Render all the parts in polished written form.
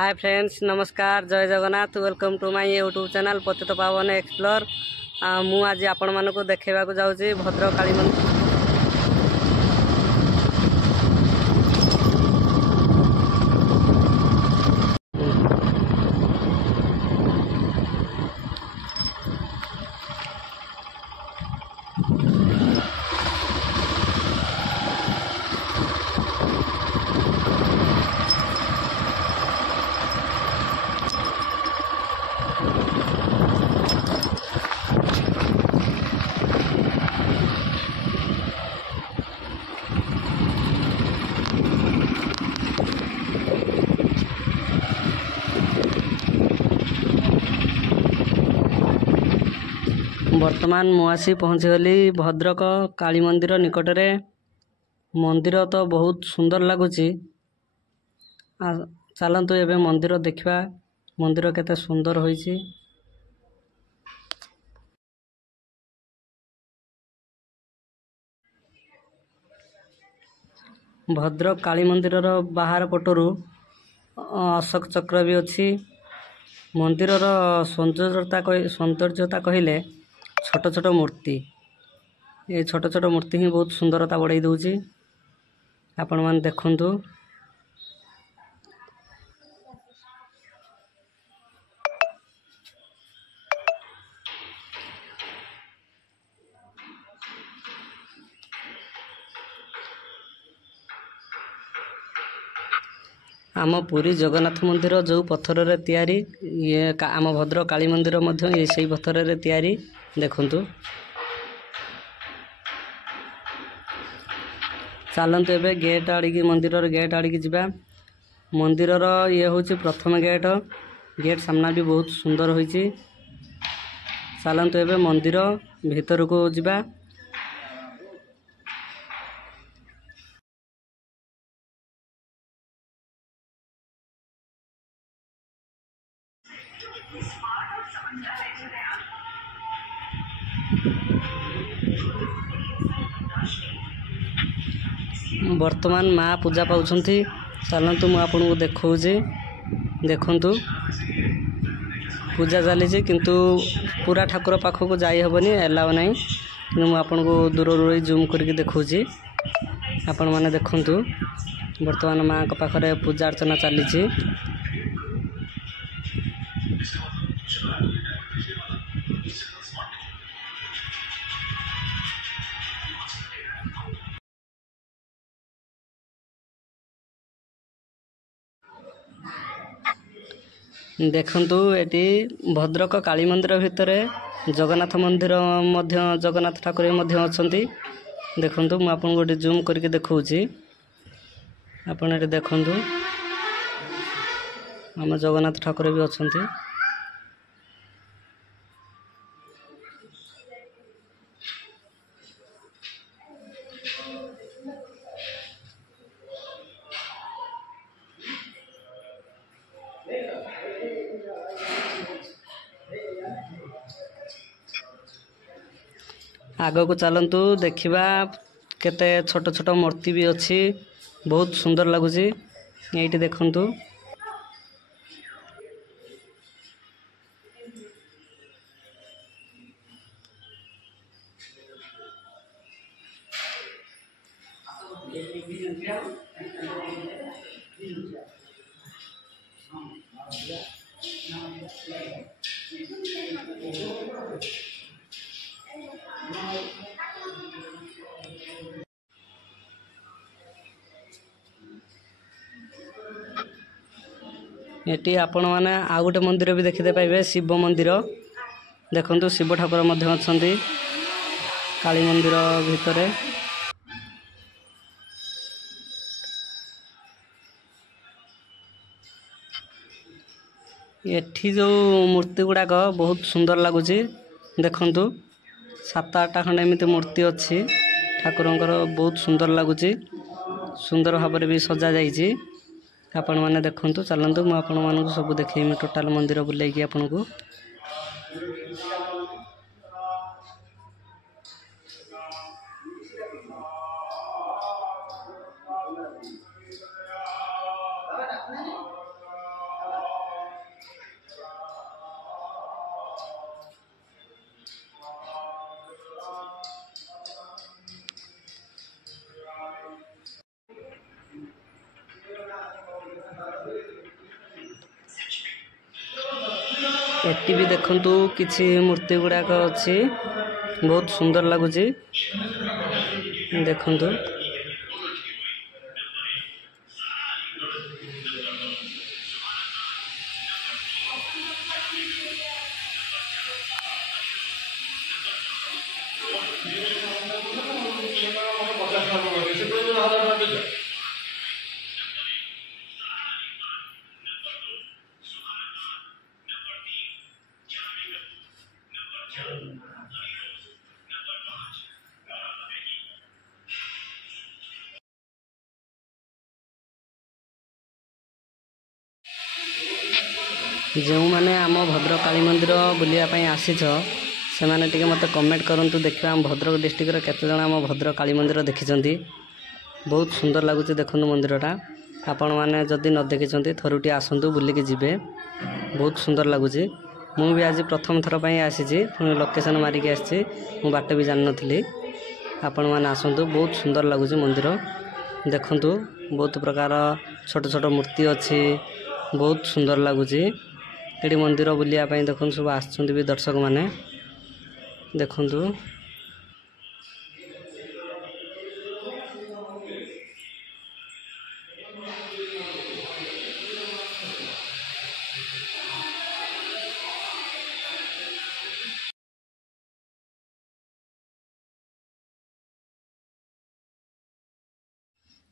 हाय friends, नमस्कार, जय Jagannath. Welcome to my YouTube channel Patit Pawan explore. मु आज आपण मानक देखा जाऊँगी भद्रकाली मंदिर। बर्तमान मु आसी पहुँचीगली भद्रक काली मंदिर निकटरे। मंदिर तो बहुत सुंदर लगुच। चलतु एबे मंदिर देखा, मंदिर केते सुंदर होईची। भद्रक काली मंदिर बाहर पटरू अशोक चक्र भी अच्छी। मंदिर सौंदर्यता कहले छोट छोट मूर्ति, ये छोट छोट मूर्ति ही बहुत सुंदरता बढ़ाई दूची। आपण मान देखंतु। आम पुरी जगन्नाथ मंदिर जो पत्थर रे तैयारी, ये आम भद्रक काली मंदिर मध्य ये सही पत्थर रे तैयारी। देखंतु। चलतु एबे गेट आड़िकी, मंदिर गेट आड़िकी जिबा। मंदिर ये हूँ प्रथम गेट। गेट सामना भी बहुत सुंदर होईची। चलतु एबे मंदिर भीतर को जिबा। वर्तमान माँ पूजा पाउछंती। चलतु मु आपन को देखौजी। देखंतु पूजा चली, किंतु पूरा ठाकुर पाखक को जाई हबनी, एलाव नहीं। कि मु आपन को दूर दूर जूम करके देखौजी। आपण माने देखंतु वर्तमान माँ के पाखरे पूजा अर्चना चली। देखंतु एटी भद्रक काली मंदिर भितर जगन्नाथ मंदिर मध्य जगन्नाथ ठाकुर मध्य अछंती। देखंतु मु आपन गोटे जूम करके देखौची। आपण एटी देखंतु हम जगन्नाथ ठाकुर भी अछंती। आगो को चलंतु देखिबा, केते छोट छोट मूर्ति भी अच्छी, बहुत सुंदर लगुची। एठी देखंतु। एटी आपण माने आ गोटे मंदिर भी देखिते पाइबे, शिव मंदिर। देखंतु शिव ठाकुर मध्य अछंती काली मंदिर भितरे। एठी जो मूर्ति गुड़ाक बहुत सुंदर लगुच। देखंतु 7-8 खंड एमती मूर्ति अच्छी ठाकुरंकर, बहुत सुंदर लगुच। सुंदर भाव भी सजा जाइए। आपण माने देखंतु। चलंतु मु आपण मानक सब देखैमी टोटाल मंदिर बुलाइकी आपण को। एटी भी देखंतु किछि मूर्ति गुड़ाक अच्छी बहुत सुंदर लगुच देखंतु। जो मैंने आम भद्रक काली मंदिर बुलायापी आसीच से मैंने टी मत कमेंट करूँ देखिए आम भद्रक डिस्ट्रिक्ट केते जण आम भद्रक काली मंदिर देखी बहुत सुंदर लगुच देखो मंदिरटा आपण मैंने जदि न देखी थरुटी आसतु बुलिकी जीवे बहुत सुंदर लगुच। मु भी आज प्रथम थर पर आसी पुणी लोकेशन मारिकी आसी बाट भी जान नी आपण मैंने आसतु बहुत सुंदर लगुच मंदिर देखु बहुत प्रकार छोट छोट मूर्ति अच्छी बहुत सुंदर लगुच। ये मंदिर बुलायापी देखो सब आसुँच भी दर्शक मैंने देखु।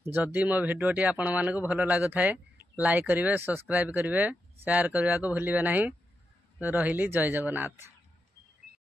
जदि मो भिडियोटी आपण मानक भल लगु थाए लाइक करेंगे सब्सक्राइब करेंगे शेयर करने को भूलिए नहीं। रही जय जगन्नाथ।